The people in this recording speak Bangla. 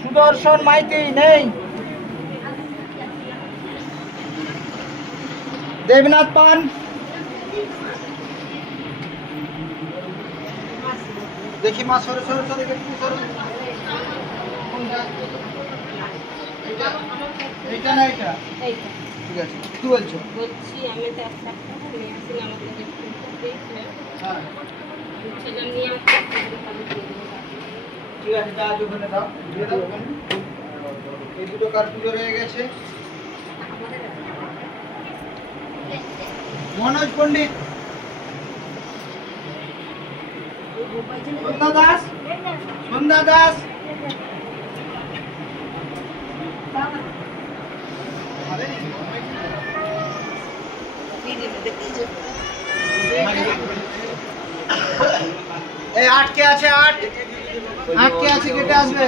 সুদর্শন মাইতি নেই। দেবনাথ পান, দেখি মা সরে সরে সরে একটু সরে। এইটা না এটা ঠিক আছে, কি বলছো? বলছি আমি তো 1 লাখ টাকা নিয়ে আসছিলাম আমাদের হ্যাঁ ছেলে নিয়ে আসতে ঠিক আছে, যা আজ ওখানে দাও, দিয়ে দাও ওখানে। এই দুটো কার পুজো রয়ে গেছে। মনোজ পণ্ডিত, সন্ধ্যা দাস, সন্ধ্যা দাস, এই আটকে আছে, আটকে আছে, কেটে আসবে।